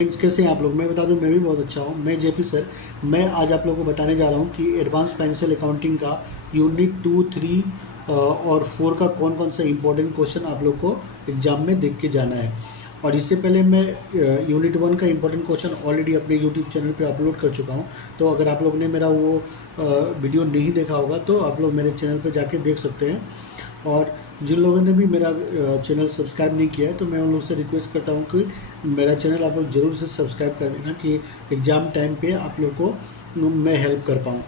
Friends, कैसे हैं आप लोग। मैं बता दूं, मैं भी बहुत अच्छा हूं। मैं जेपी सर। मैं आज आप लोगों को बताने जा रहा हूं कि एडवांस फाइनेंशियल अकाउंटिंग का यूनिट 2, 3 और 4 का कौन कौन सा इंपॉर्टेंट क्वेश्चन आप लोग को एग्जाम में देख के जाना है। और इससे पहले मैं यूनिट 1 का इंपॉर्टेंट क्वेश्चन ऑलरेडी अपने यूट्यूब चैनल पे अपलोड कर चुका हूं। तो अगर आप लोग ने मेरा वो वीडियो नहीं देखा होगा तो आप लोग मेरे चैनल पे जाके देख सकते हैं। और जिन लोगों ने भी मेरा चैनल सब्सक्राइब नहीं किया है तो मैं उन लोग से रिक्वेस्ट करता हूँ कि मेरा चैनल आप लोग ज़रूर से सब्सक्राइब कर देना कि एग्ज़ाम टाइम पे आप लोग को मैं हेल्प कर पाऊँ।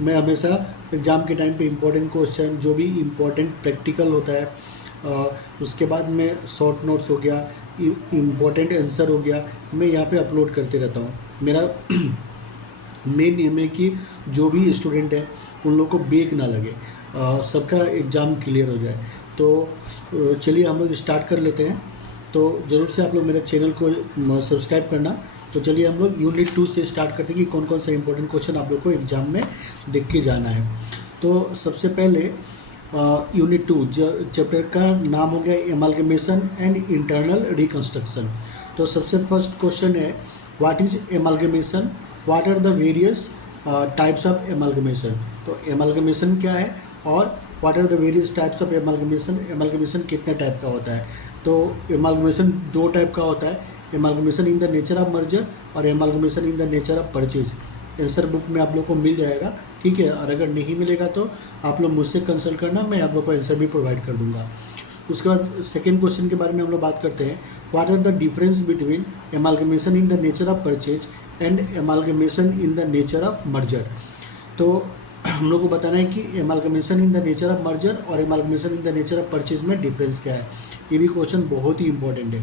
मैं हमेशा एग्ज़ाम के टाइम पे इम्पोर्टेंट क्वेश्चन, जो भी इम्पोर्टेंट प्रैक्टिकल होता है, उसके बाद में शॉर्ट नोट्स हो गया, इम्पोर्टेंट आंसर हो गया, मैं यहाँ पे अपलोड करते रहता हूँ। मेरा मेन एम है कि जो भी स्टूडेंट है उन लोगों को बेक ना लगे, सबका एग्ज़ाम क्लियर हो जाए। तो चलिए हम लोग स्टार्ट कर लेते हैं। तो ज़रूर से आप लोग मेरे चैनल को सब्सक्राइब करना। तो चलिए हम लोग यूनिट 2 से स्टार्ट करते हैं कि कौन कौन सा इंपॉर्टेंट क्वेश्चन आप लोग को एग्ज़ाम में देख के जाना है। तो सबसे पहले यूनिट 2 चैप्टर का नाम हो गया एमालगमेशन एंड इंटरनल रिकंस्ट्रक्शन। तो सबसे फर्स्ट क्वेश्चन है, what is amalgamation, what are the various types of amalgamation. तो एमालगमेशन क्या है और what are the various types of amalgamation, amalgamation कितने टाइप का होता है। तो एमालगमेशन दो टाइप का होता है, amalgamation in the nature of merger और amalgamation in the nature of purchase. Answer book में आप लोग को मिल जाएगा, ठीक है। और अगर नहीं मिलेगा तो आप लोग मुझसे कंसल्ट करना, मैं आप लोग को आंसर भी प्रोवाइड कर दूंगा। उसके बाद सेकेंड क्वेश्चन के बारे में हम लोग बात करते हैं, what are the difference between amalgamation in the nature of purchase and amalgamation in the nature of merger. तो हम लोग को बताना है कि amalgamation in the nature of merger और amalgamation in the nature of purchase में डिफरेंस क्या है। ये भी क्वेश्चन बहुत ही इंपॉर्टेंट है।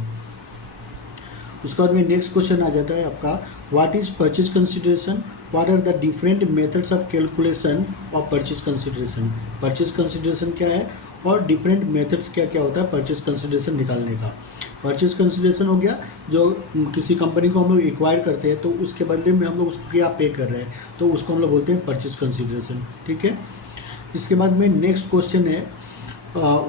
उसके बाद में नेक्स्ट क्वेश्चन आ जाता है आपका, what is purchase consideration, what are the different methods of calculation of purchase consideration. Purchase consideration क्या है और डिफरेंट मेथड्स क्या क्या होता है परचेज कंसिडरेशन निकालने का। परचेज कंसिडरेशन हो गया जो किसी कंपनी को हम लोग एक्वायर करते हैं तो उसके बदले में हम लोग उसको क्या पे कर रहे हैं, तो उसको हम लोग बोलते हैं परचेज कंसिडरेशन, ठीक है। इसके बाद में नेक्स्ट क्वेश्चन है,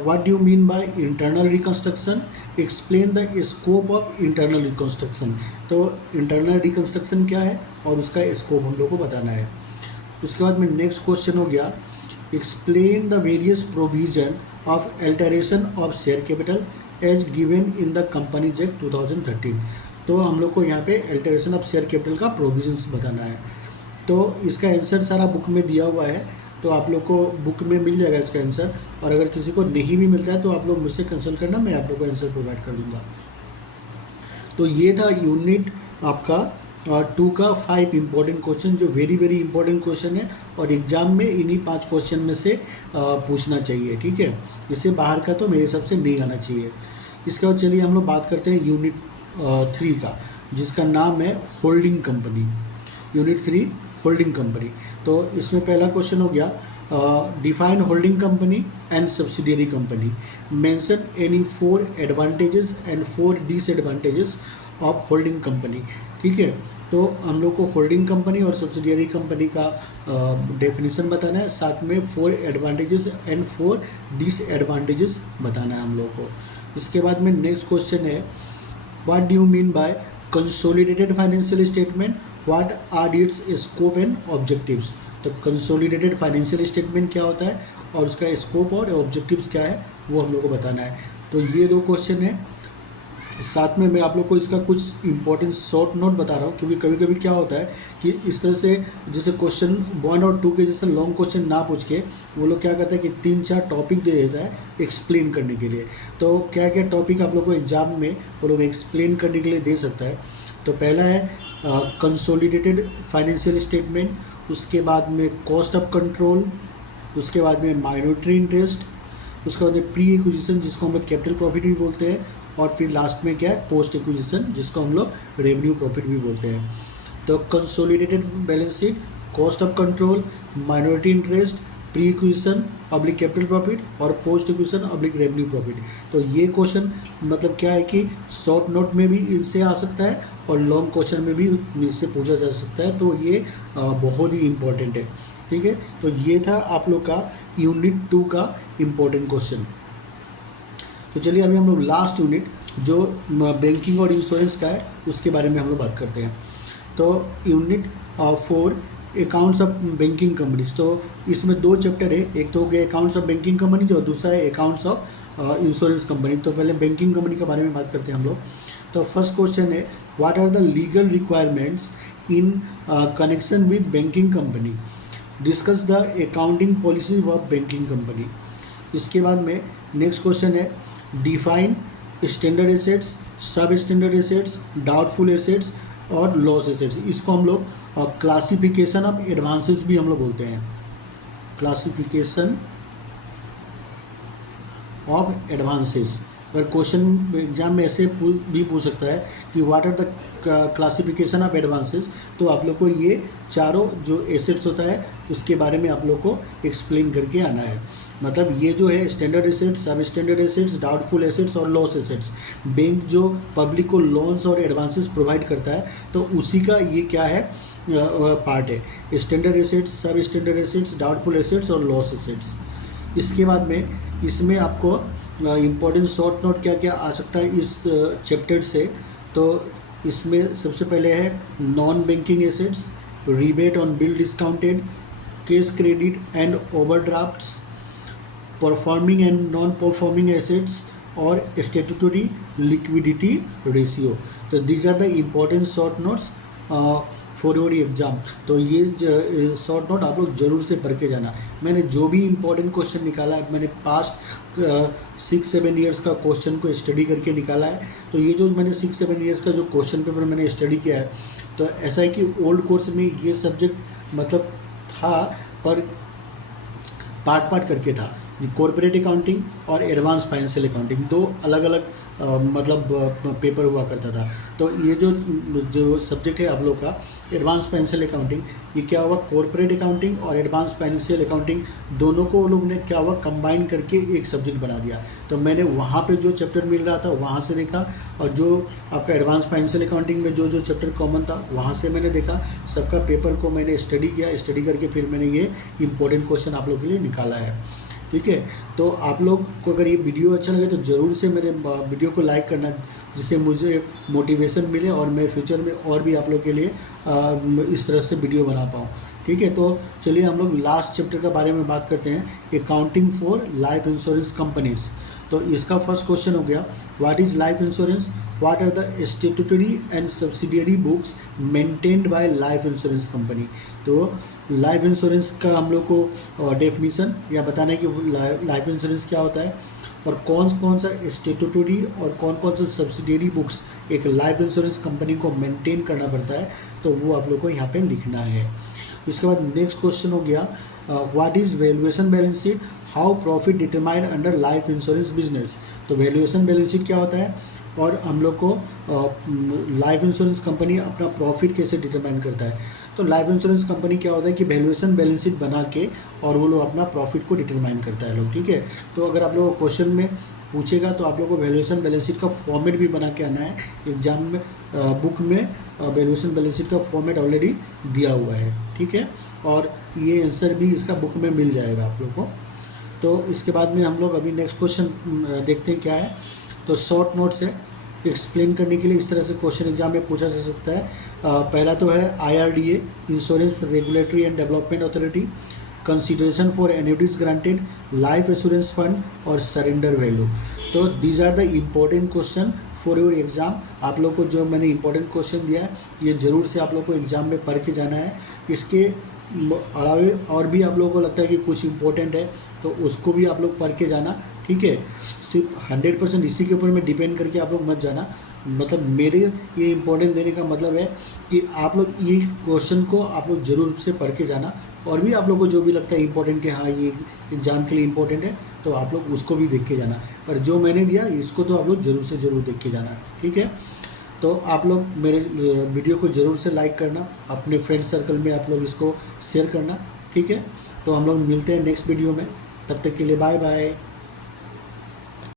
what do you mean by internal reconstruction, explain the scope of internal reconstruction। तो इंटरनल रिकंस्ट्रक्शन क्या है और उसका स्कोप हम लोग को बताना है। उसके बाद में नेक्स्ट क्वेश्चन हो गया, explain the various provision of alteration of share capital as given in the companies act 2013। तो हम लोग को यहाँ पे अल्टरेशन ऑफ शेयर कैपिटल का प्रोविजंस बताना है। तो इसका आंसर सारा बुक में दिया हुआ है, तो आप लोग को बुक में मिल जाएगा इसका आंसर। और अगर किसी को नहीं भी मिलता है तो आप लोग मुझसे कंसल्ट करना, मैं आप लोग को आंसर प्रोवाइड कर दूंगा। तो ये था यूनिट आपका 2 का 5 इंपॉर्टेंट क्वेश्चन, जो वेरी वेरी इंपॉर्टेंट क्वेश्चन है और एग्जाम में इन्हीं 5 क्वेश्चन में से पूछना चाहिए, ठीक है। इससे बाहर का तो मेरे हिसाब से नहीं आना चाहिए। इसके बाद चलिए हम लोग बात करते हैं यूनिट 3 का, जिसका नाम है holding company. Unit 3 holding company. तो इसमें पहला क्वेश्चन हो गया, define holding company and subsidiary company, mention any 4 advantages and 4 disadvantages of holding company, ठीक है। तो हम लोग को होल्डिंग कंपनी और सब्सिडियरी कंपनी का डेफिनेशन बताना है, साथ में 4 एडवांटेजेस एंड 4 डिसएडवांटेजेस बताना है हम लोग को। इसके बाद में नेक्स्ट क्वेश्चन है, what do you mean by consolidated financial statement, what are its scope and objectives. तो कंसोलिडेटेड फाइनेंशियल स्टेटमेंट क्या होता है और उसका स्कोप और ऑब्जेक्टिव्स क्या है वो हम लोग को बताना है। तो ये 2 क्वेश्चन है। साथ में मैं आप लोग को इसका कुछ इंपॉर्टेंट शॉर्ट नोट बता रहा हूँ, क्योंकि कभी कभी क्या होता है कि इस तरह से जैसे क्वेश्चन 1 और 2 के जैसे लॉन्ग क्वेश्चन ना पूछ के वो लोग क्या करते हैं कि 3-4 टॉपिक दे देता है एक्सप्लेन करने के लिए। तो क्या क्या टॉपिक आप लोग को एग्जाम में वो लोग एक्सप्लेन करने के लिए दे सकता है। तो पहला है कंसोलिडेटेड फाइनेंशियल स्टेटमेंट, उसके बाद में कॉस्ट ऑफ कंट्रोल, उसके बाद में माइनॉरिटी इंटरेस्ट, उसके बाद में प्री एक्विजिशन जिसको हम लोग कैपिटल प्रॉफिट भी बोलते हैं, और फिर लास्ट में क्या है पोस्ट एक्विजिशन जिसको हम लोग रेवेन्यू प्रॉफिट भी बोलते हैं। तो consolidated balance sheet, cost of control, minority interest, pre acquisition public capital profit और post acquisition public revenue profit. तो ये क्वेश्चन मतलब क्या है कि शॉर्ट नोट में भी इनसे आ सकता है और लॉन्ग क्वेश्चन में भी इससे पूछा जा सकता है। तो ये बहुत ही इम्पोर्टेंट है, ठीक है। तो ये था आप लोग का यूनिट 2 का इम्पोर्टेंट क्वेश्चन। तो चलिए अभी हम लोग लास्ट यूनिट जो बैंकिंग और इंश्योरेंस का है उसके बारे में हम लोग बात करते हैं। तो unit 4 accounts of banking companies. तो इसमें 2 चैप्टर है, एक तो हो गया अकाउंट्स ऑफ बैंकिंग कंपनी और दूसरा है अकाउंट्स ऑफ इंश्योरेंस कंपनी। तो पहले बैंकिंग कंपनी के बारे में बात करते हैं हम लोग। तो फर्स्ट क्वेश्चन है what are the legal requirements in connection with banking company, discuss the accounting policy of banking company. इसके बाद में नेक्स्ट क्वेश्चन है define standard assets, sub standard assets, doubtful assets और लॉस एसेट्स। इसको हम लोग classification of advances भी हम लोग बोलते हैं, क्लासिफिकेशन ऑफ एडवांसेस। अगर क्वेश्चन एग्जाम में ऐसे भी पूछ सकता है कि what are the classification of advances, तो आप लोग को ये चारों जो एसेट्स होता है उसके बारे में आप लोग को एक्सप्लेन करके आना है। मतलब ये जो है standard assets, sub standard assets, doubtful assets और लॉस एसेट्स, बैंक जो पब्लिक को लोन्स और एडवांसेस प्रोवाइड करता है तो उसी का ये क्या है पार्ट है, standard assets, sub standard assets, doubtful assets और लॉस एसेट्स। इसके बाद में इसमें आपको इम्पोर्टेंट शॉर्ट नोट क्या क्या आ सकता है इस चैप्टर से। तो इसमें सबसे पहले है non banking assets, rebate on bill discounted, cash credit and overdrafts, performing and non performing assets और स्टेटूटरी लिक्विडिटी रेशियो। तो these are the important short notes for your exam. तो ये शॉर्ट नोट आप लोग जरूर से पढ़ के जाना। मैंने जो भी इम्पोर्टेंट क्वेश्चन निकाला है, मैंने पास्ट 6-7 ईयर्स का क्वेश्चन को स्टडी करके निकाला है। तो ये जो मैंने 6-7 ईयर्स का जो क्वेश्चन पेपर मैंने स्टडी किया है, तो ऐसा है कि ओल्ड कोर्स में ये सब्जेक्ट मतलब था पर पार्ट पार्ट करके था। कॉर्पोरेट अकाउंटिंग और एडवांस फाइनेंशियल अकाउंटिंग 2 अलग अलग मतलब पेपर हुआ करता था। तो ये जो सब्जेक्ट है आप लोग का एडवांस फाइनेंशियल अकाउंटिंग, ये क्या हुआ कॉर्पोरेट अकाउंटिंग और एडवांस फाइनेंशियल अकाउंटिंग दोनों को लोग ने क्या हुआ कंबाइन करके एक सब्जेक्ट बना दिया। तो मैंने वहाँ पे जो चैप्टर मिल रहा था वहाँ से देखा, और जो आपका एडवांस फाइनेंशियल अकाउंटिंग में जो चैप्टर कॉमन था वहाँ से मैंने देखा, सबका पेपर को मैंने स्टडी किया, स्टडी करके फिर मैंने ये इंपॉर्टेंट क्वेश्चन आप लोग के लिए निकाला है। ठीक है, तो आप लोग को अगर ये वीडियो अच्छा लगे तो ज़रूर से मेरे वीडियो को लाइक करना, जिससे मुझे मोटिवेशन मिले और मैं फ्यूचर में और भी आप लोग के लिए इस तरह से वीडियो बना पाऊँ। ठीक है, तो चलिए हम लोग लास्ट चैप्टर के बारे में बात करते हैं, accounting for life insurance companies. तो इसका फर्स्ट क्वेश्चन हो गया what is life insurance, what are the statutory and subsidiary books maintained by life insurance company. तो लाइफ इंश्योरेंस का हम लोग को डेफिनीशन या बताना है कि लाइफ इंश्योरेंस क्या होता है और कौन सा स्टेटूटरी और कौन सा सब्सिडियरी बुक्स एक लाइफ इंश्योरेंस कंपनी को मेंटेन करना पड़ता है, तो वो आप लोग को यहाँ पे लिखना है। इसके बाद नेक्स्ट क्वेश्चन हो गया what is valuation balance sheet, how profit determined under life insurance business. तो वैल्यूएशन बैलेंस शीट क्या होता है और हम लोग को लाइफ इंश्योरेंस कंपनी अपना प्रॉफिट कैसे डिटरमाइन करता है। तो लाइफ इंश्योरेंस कंपनी क्या होता है कि वैल्यूएशन बैलेंस शीट बना के और वो लोग अपना प्रॉफिट को डिटरमाइन करता है लोग। ठीक है, तो अगर आप लोगों को क्वेश्चन में पूछेगा तो आप लोग को वैल्यूएशन बैलेंस शीट का फॉर्मेट भी बना के आना है। एग्जाम में बुक में वैल्यूएशन बैलेंस शीट का फॉर्मेट ऑलरेडी दिया हुआ है। ठीक है, और ये आंसर भी इसका बुक में मिल जाएगा आप लोग को। तो इसके बाद में हम लोग अभी नेक्स्ट क्वेश्चन देखते हैं क्या है। तो शॉर्ट नोट्स है एक्सप्लेन करने के लिए, इस तरह से क्वेश्चन एग्जाम में पूछा जा सकता है। पहला तो है IRDA, insurance regulatory and development authority, consideration for annuities granted, life insurance fund और सरेंडर वैल्यू। तो these are the important question for your exam. आप लोग को जो मैंने इंपॉर्टेंट क्वेश्चन दिया है ये ज़रूर से आप लोग को एग्जाम में पढ़ के जाना है। इसके अलावे और भी आप लोगों को लगता है कि कुछ इंपॉर्टेंट है तो उसको भी आप लोग पढ़ के जाना। ठीक है, सिर्फ 100% इसी के ऊपर में डिपेंड करके आप लोग मत जाना। मतलब मेरे ये इम्पोर्टेंट देने का मतलब है कि आप लोग ये क्वेश्चन को आप लोग ज़रूर से पढ़ के जाना, और भी आप लोग को जो भी लगता है इम्पोर्टेंट कि हाँ ये एग्ज़ाम के लिए इम्पोर्टेंट है तो आप लोग उसको भी देख के जाना। पर जो मैंने दिया इसको तो आप लोग ज़रूर से ज़रूर देख के जाना। ठीक है, तो आप लोग मेरे वीडियो को ज़रूर से लाइक करना, अपने फ्रेंड सर्कल में आप लोग इसको शेयर करना। ठीक है, तो हम लोग मिलते हैं नेक्स्ट वीडियो में, तब तक के लिए बाय बाय।